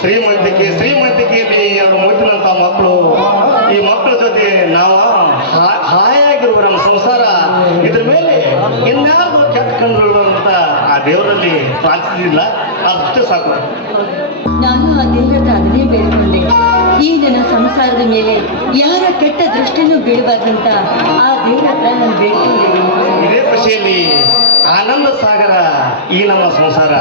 ಶ್ರೀಮಂತಿಕೆಯಲ್ಲಿ ಎರಡು ಮುಟ್ಟಿನಂತ ಮಕ್ಕಳು, ಈ ಮಕ್ಕಳ ಜೊತೆ ನಾವು ಹಾಯಾಗಿರುವ ನಮ್ಮ ಸಂಸಾರ, ಇದ್ರ ಮೇಲೆ ಇನ್ಯಾರು ಕೆಟ್ಟ ಕಂಡು ಅಂತ ಆ ದೇವರಲ್ಲಿ ಪ್ರಾರ್ಥಿಸಿಲ್ಲ. ಅಷ್ಟು ಸಾಕು. ನಾನು ಆ ದೇವರ ಅದನ್ನೇ ಬೇಡ್ಕೊಂಡೆ. ಈ ನನ್ನ ಸಂಸಾರದ ಮೇಲೆ ಯಾರ ಕೆಟ್ಟ ದೃಷ್ಟಿನೂ ಬೀಳಬಾರ್ದಂತ ಆ ದೇವರ ಹತ್ರ ನಾನು ಬೇಡ್ಕೊಂಡೆ. ಇದೇ ಖುಷಿಯಲ್ಲಿ ಆನಂದ ಸಾಗರ ಈ ನಮ್ಮ ಸಂಸಾರ.